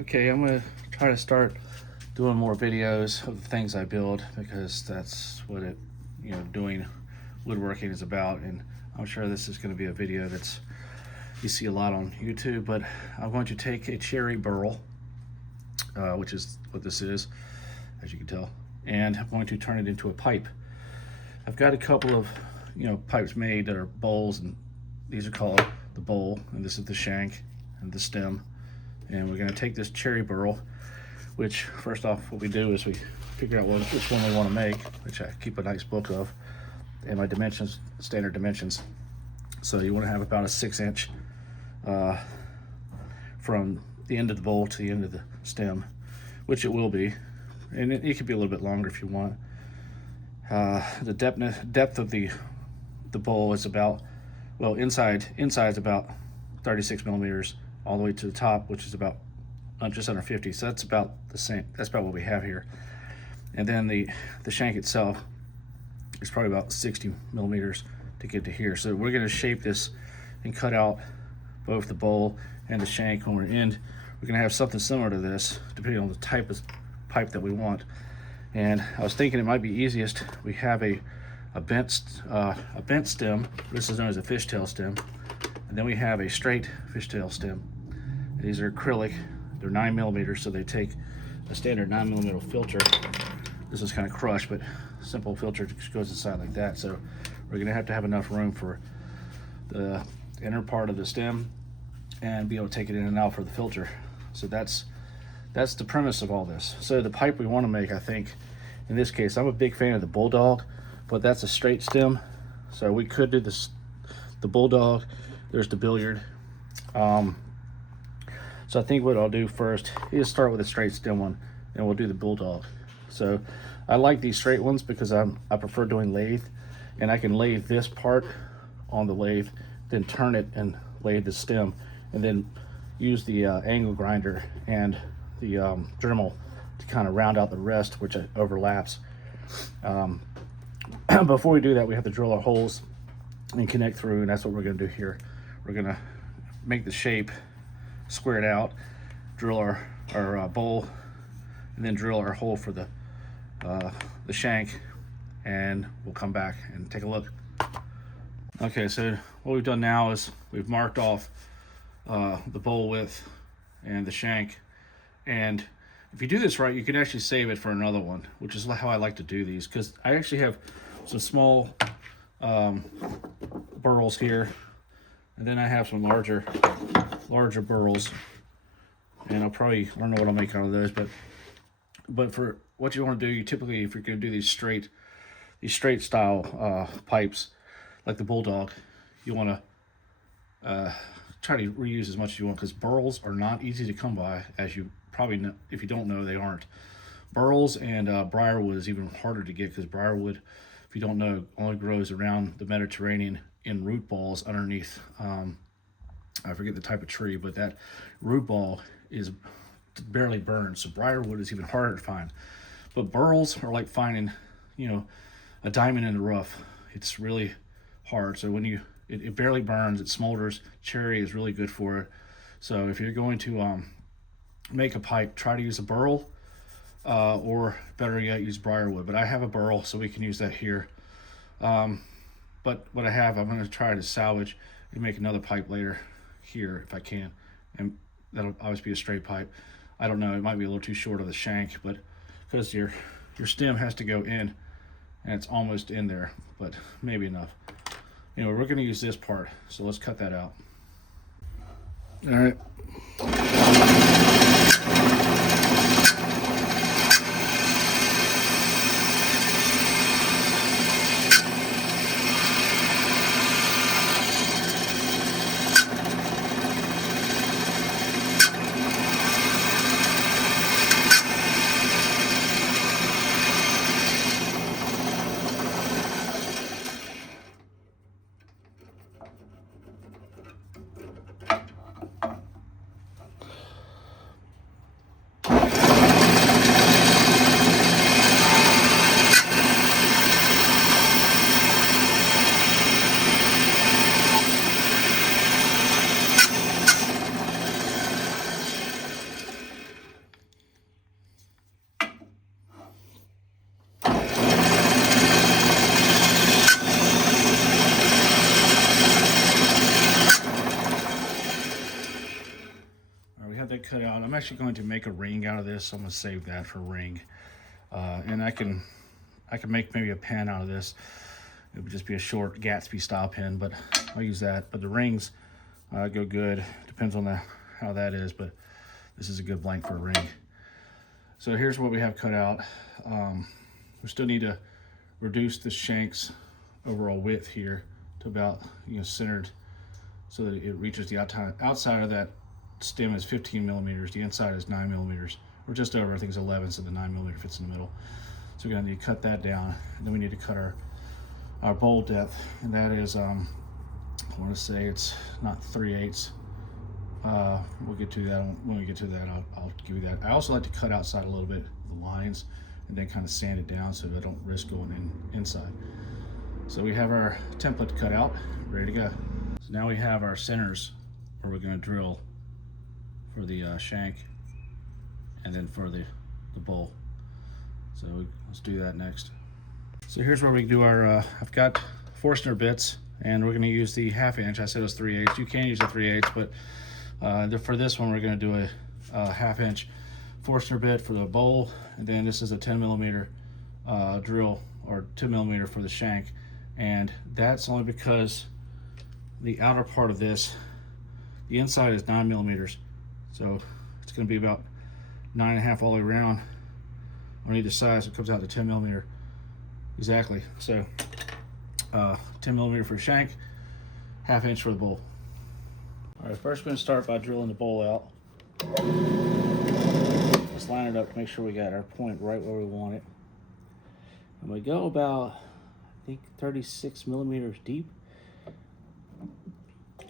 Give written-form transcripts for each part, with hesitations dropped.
Okay, I'm gonna try to start doing more videos of the things I build, because that's what doing woodworking is about. And I'm sure this is going to be a video that's you see a lot on YouTube. But I'm going to take a cherry burl, which is what this is, as you can tell, and I'm going to turn it into a pipe. I've got a couple of pipes made that are bowls, and these are called the bowl, and this is the shank and the stem. And we're going to take this cherry burl, which first off what we do is we figure out which one we want to make, which I keep a nice book of, and my dimensions, standard dimensions. So you want to have about a 6-inch from the end of the bowl to the end of the stem, which it will be, and it could be a little bit longer if you want. The depth of the bowl is about, well, inside is about 36 millimeters all the way to the top, which is about just under 50. So that's about the same. That's about what we have here. And then the shank itself is probably about 60 millimeters to get to here. So we're going to shape this and cut out both the bowl and the shank. When we're in, we're going to have something similar to this, depending on the type of pipe that we want. And I was thinking it might be easiest, we have a bent stem. This is known as a fishtail stem. And then we have a straight fishtail stem. And these are acrylic. They're 9 millimeters, so they take a standard 9 millimeter filter. This is kind of crushed, but simple filter just goes inside like that. So we're going to have enough room for the inner part of the stem and be able to take it in and out for the filter. So that's the premise of all this. So the pipe we want to make, I think, in this case, I'm a big fan of the bulldog, but that's a straight stem. So we could do this, the bulldog. There's the billiard. So I think what I'll do first is start with a straight stem one, and we'll do the bulldog. So I like these straight ones because I prefer doing lathe, and I can lathe this part on the lathe, then turn it and lathe the stem, and then use the angle grinder and the Dremel to kind of round out the rest, which overlaps. Before we do that, we have to drill our holes and connect through, and that's what we're going to do here. We're going to make the shape, square it out, drill our bowl, and then drill our hole for the shank, and we'll come back and take a look. Okay, so what we've done now is we've marked off the bowl width and the shank, and if you do this right, you can actually save it for another one, which is how I like to do these, because I actually have some small burls here, and then I have some larger burls, and I don't know what I'll make out of those, but for what you want to do, you typically, if you're going to do these straight style pipes like the bulldog, you want to try to reuse as much as you want, because burls are not easy to come by, as you probably know. If you don't know, they aren't. Burls and briarwood is even harder to get, because briarwood, if you don't know, only grows around the Mediterranean in root balls underneath. I forget the type of tree, but that root ball is barely burned. So briarwood is even harder to find. But burls are like finding, a diamond in the rough. It's really hard. So when it barely burns, it smolders. Cherry is really good for it. So if you're going to make a pipe, try to use a burl, or better yet, use briarwood. But I have a burl, so we can use that here. But what I have, I'm going to try to salvage and make another pipe later here if I can, and that'll obviously be a straight pipe. I don't know, it might be a little too short of the shank, but because your stem has to go in, and it's almost in there, but maybe enough. Anyway, we're going to use this part, so let's cut that out. All right. cut out. I'm actually going to make a ring out of this, so I'm going to save that for a ring. And I can make maybe a pen out of this. It would just be a short Gatsby style pen, but I'll use that. But the rings go good. Depends on how that is, but this is a good blank for a ring. So here's what we have cut out. We still need to reduce the shank's overall width here to about, centered, so that it reaches the outside of that stem is 15 millimeters. The inside is 9 millimeters, or just over. I think it's 11, so the 9 millimeter fits in the middle. So we're gonna need to cut that down. And then we need to cut our bowl depth, and that is, I want to say it's not 3/8. We'll get to that when we get to that. I'll give you that. I also like to cut outside a little bit of the lines and then kind of sand it down so I don't risk going inside. So we have our template cut out, ready to go. So now we have our centers where we're going to drill for the shank and then for the bowl. So let's do that next. So here's where we do our, I've got Forstner bits, and we're going to use the 1/2 inch. I said it was 3/8. You can use a 3/8, but for this one, we're going to do a 1/2 inch Forstner bit for the bowl, and then this is a 10 millimeter drill, or 2 millimeter for the shank. And that's only because the outer part of this, the inside is 9 millimeters, so it's going to be about 9.5 all the way around on either side, so it comes out to 10 millimeter exactly. So 10 millimeter for shank, 1/2 inch for the bowl. All right, first we're going to start by drilling the bowl out. Let's line it up to make sure we got our point right where we want it. And we go about, I think, 36 millimeters deep.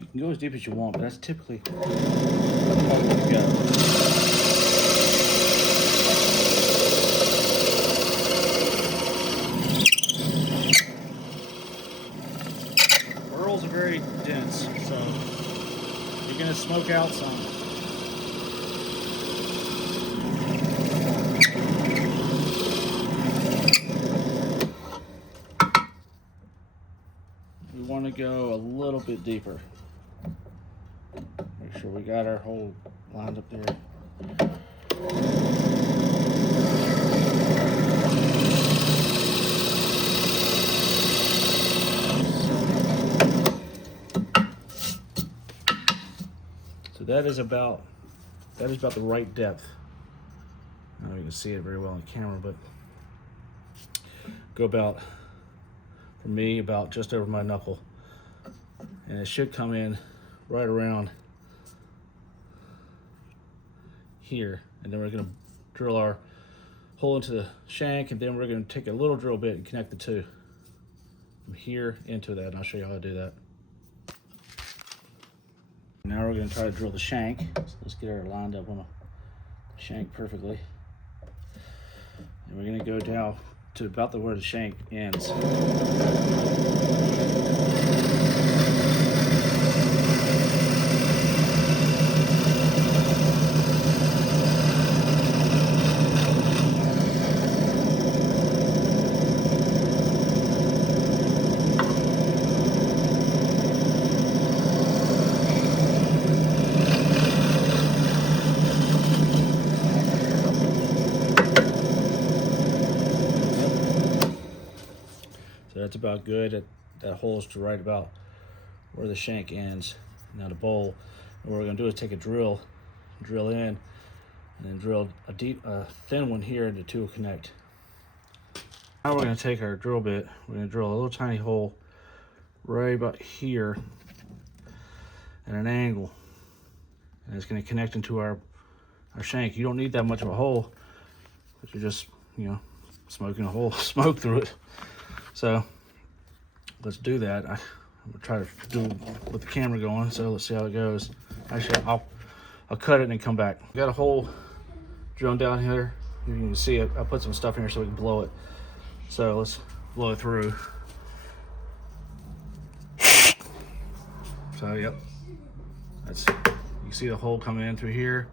You can go as deep as you want, but that's typically what you got. Burls are very dense, so you're going to smoke out some. We want to go a little bit deeper. Make sure we got our hole lined up there. So that is about the right depth. I don't know if you can see it very well on camera, but go about, for me, about just over my knuckle. And it should come in right around here. And then we're gonna drill our hole into the shank, and then we're gonna take a little drill bit and connect the two from here into that, and I'll show you how to do that. Now we're going to try to drill the shank. So let's get her lined up on the shank perfectly. And we're going to go down to about where the shank ends. That's about good. That hole's to right about where the shank ends. Now the bowl, what we're going to do is take a drill in, and then drill a thin one here, and the two will connect. Now we're going to take our drill bit. We're going to drill a little tiny hole right about here at an angle, and it's going to connect into our shank. You don't need that much of a hole, but you're just, smoking a hole smoke through it. So let's do that. I'm gonna try to do it with the camera going, so let's see how it goes. Actually, I'll cut it and then come back. Got a hole drilled down here. You can see it. I put some stuff in here so we can blow it. So let's blow it through. So yep, that's, you can see the hole coming in through here,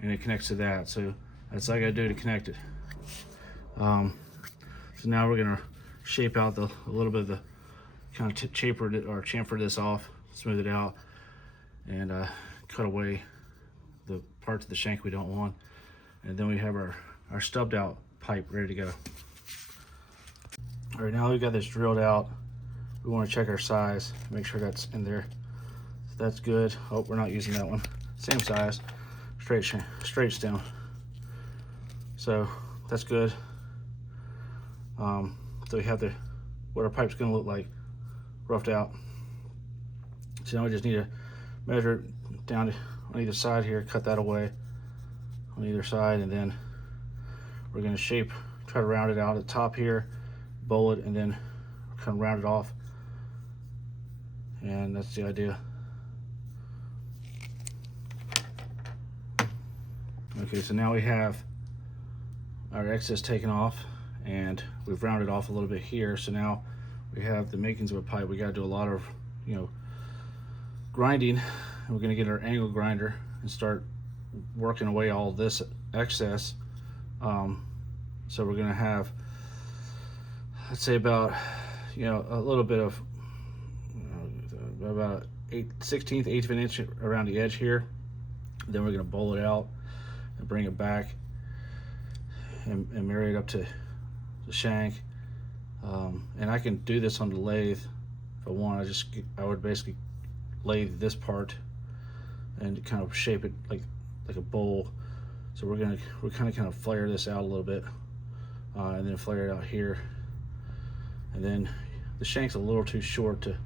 and it connects to that. So that's all I gotta do to connect it. So now we're gonna shape out a little bit of the kind of chamfer this off, smooth it out, and cut away the parts of the shank we don't want. And then we have our stubbed out pipe ready to go. All right, now we've got this drilled out. We want to check our size, make sure that's in there. So that's good. Oh, we're not using that one. Same size, straight stem. So that's good. So we have what our pipe's gonna look like, roughed out. So now we just need to measure it down on either side here, cut that away on either side, and then we're gonna try to round it out at the top here, bowl it, and then kind of round it off. And that's the idea. Okay, so now we have our excess taken off, and we've rounded off a little bit here. So now we have the makings of a pipe. We got to do a lot of, grinding. We're going to get our angle grinder and start working away all this excess. So we're going to have, let's say about, a little bit of about 1/16, 1/8 of an inch around the edge here. Then we're going to bowl it out and bring it back and marry it up to the shank. And I can do this on the lathe if I want. I would basically lathe this part and kind of shape it like a bowl. So we're kind of flare this out a little bit, and then flare it out here. And then the shank's a little too short to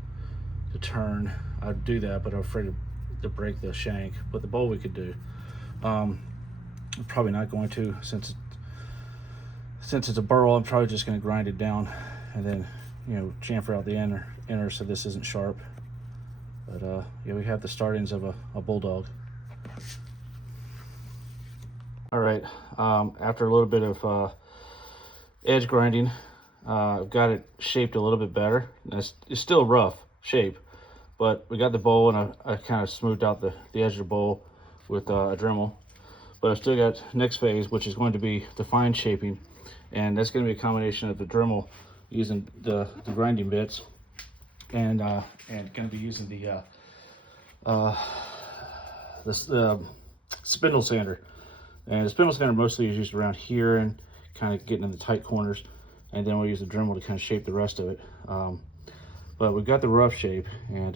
turn. I'd do that, but I'm afraid to break the shank. But the bowl we could do. I'm probably not going to, since it's a burl. I'm probably just going to grind it down and then chamfer out the inner so this isn't sharp. But yeah, we have the startings of a bulldog. All right, after a little bit of edge grinding, I've got it shaped a little bit better. It's still rough shape, but we got the bowl, and I kind of smoothed out the edge of the bowl with a Dremel. But I've still got next phase, which is going to be the fine shaping, and that's going to be a combination of the Dremel using the grinding bits, and going to be using the spindle sander. And the spindle sander mostly is used around here and kind of getting in the tight corners, and then we'll use the Dremel to kind of shape the rest of it. But we've got the rough shape, and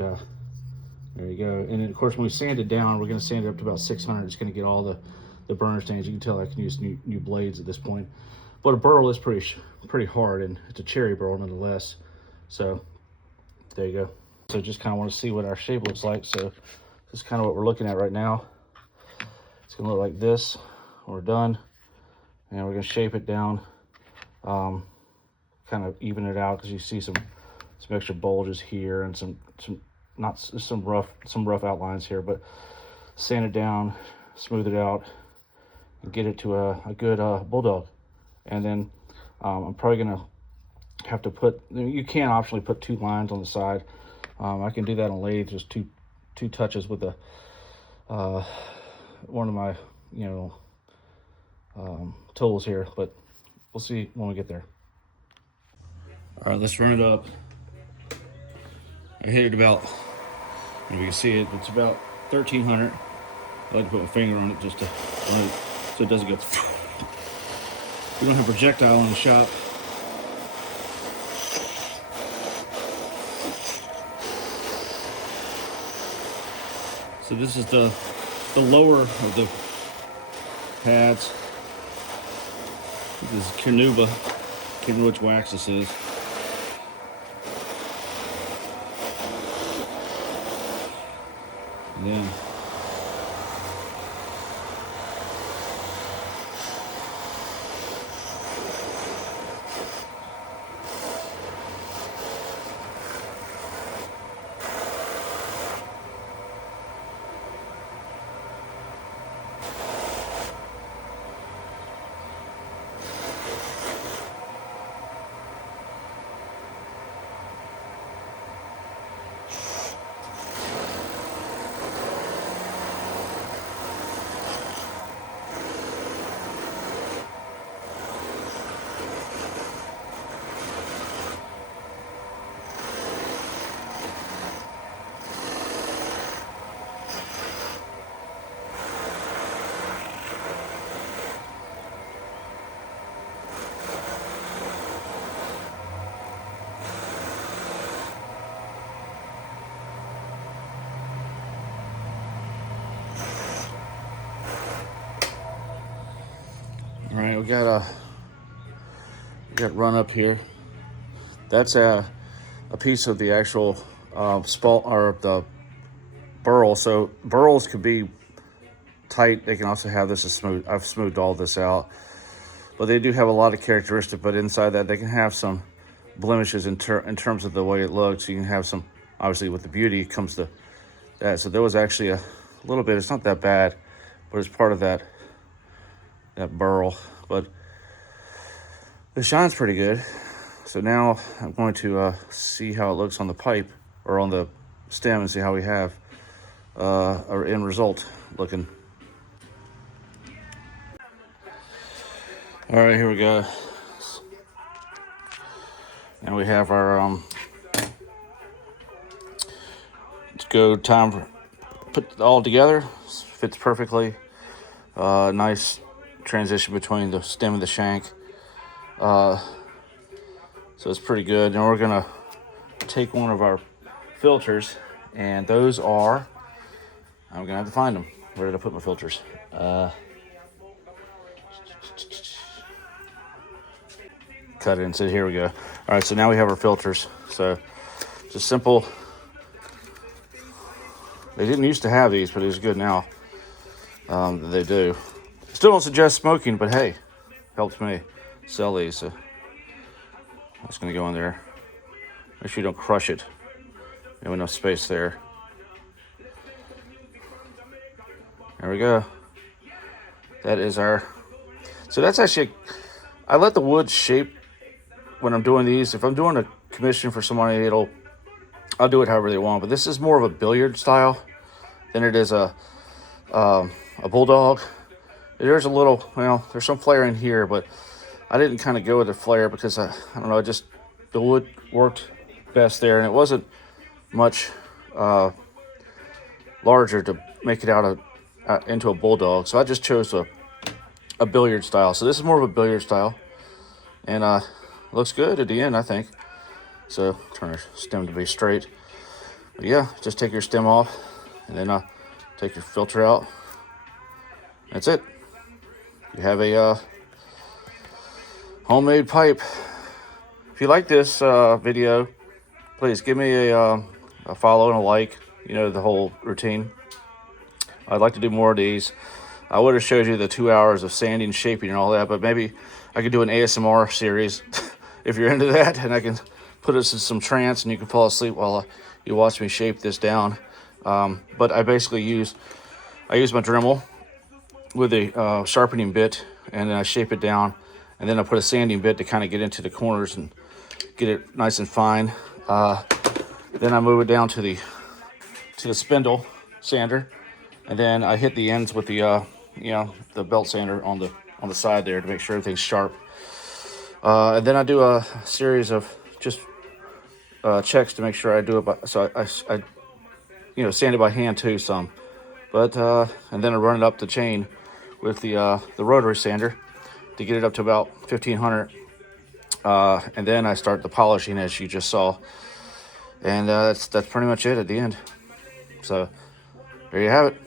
there you go. And then of course when we sand it down, we're going to sand it up to about 600. It's going to get all the burner stains. You can tell I can use new blades at this point. But a burl is pretty hard, and it's a cherry burl nonetheless. So there you go. So just kind of want to see what our shape looks like. So this is kind of what we're looking at right now. It's going to look like this when we're done. And we're going to shape it down, kind of even it out, because you see some extra bulges here and some rough outlines here, but sand it down, smooth it out, and get it to a good bulldog. And then I'm probably gonna have to put, you can optionally put 2 lines on the side. I can do that on lathe, just two touches with one of my tools here, but we'll see when we get there. All right, let's run it up. I hit it about, if you can see it, it's about 1300. I like to put my finger on it just to run it so it doesn't go. We don't have projectile in the shop. So this is the lower of the pads. This is Carnauba. Can't remember which wax this is. And then right, we got run up here. That's a piece of the actual spalt or the burl. So burls could be tight. They can also have this as smooth. I've smoothed all this out, but they do have a lot of characteristics. But inside that, they can have some blemishes in terms of the way it looks. You can have some, obviously, with the beauty comes the that. So there was actually a little bit. It's not that bad, but it's part of that burl. But the shine's pretty good. So now I'm going to see how it looks on the pipe or on the stem and see how we have our end result looking. All right, here we go. Now we have our let's go time for put it all together. Fits perfectly. Nice transition between the stem and the shank. So it's pretty good. Now we're gonna take one of our filters, and those are, I'm gonna have to find them. Where did I put my filters? Cut it and say, here we go. All right, so now we have our filters. So just simple. They didn't used to have these, but it's good now. They do. Still don't suggest smoking, but hey, helps me sell these. So that's gonna go in there. Make sure you don't crush it. You have enough space there. There we go. That is our. So that's actually. I let the wood shape when I'm doing these. If I'm doing a commission for somebody, I'll do it however they want. But this is more of a billiard style than it is a bulldog. There's a little, well, there's some flare in here, but I didn't kind of go with the flare because I don't know, the wood worked best there, and it wasn't much larger to make it out into a bulldog. So I just chose a billiard style. So this is more of a billiard style, and looks good at the end, I think. So turn your stem to be straight. But yeah, just take your stem off, and then take your filter out. That's it. You have a homemade pipe. If you like this video, please give me a follow and a like. You know, the whole routine. I'd like to do more of these. I would have showed you the 2 hours of sanding, shaping, and all that, but maybe I could do an ASMR series if you're into that, and I can put us in some trance and you can fall asleep while you watch me shape this down. But I basically use my Dremel with a sharpening bit, and then I shape it down, and then I put a sanding bit to kind of get into the corners and get it nice and fine. Then I move it down to the spindle sander, and then I hit the ends with the the belt sander on the side there to make sure everything's sharp. And then I do a series of just checks to make sure I do it so I sand it by hand too some, but and then I run it up the chain with the rotary sander to get it up to about 1500, and then I start the polishing as you just saw, and that's pretty much it at the end. So there you have it.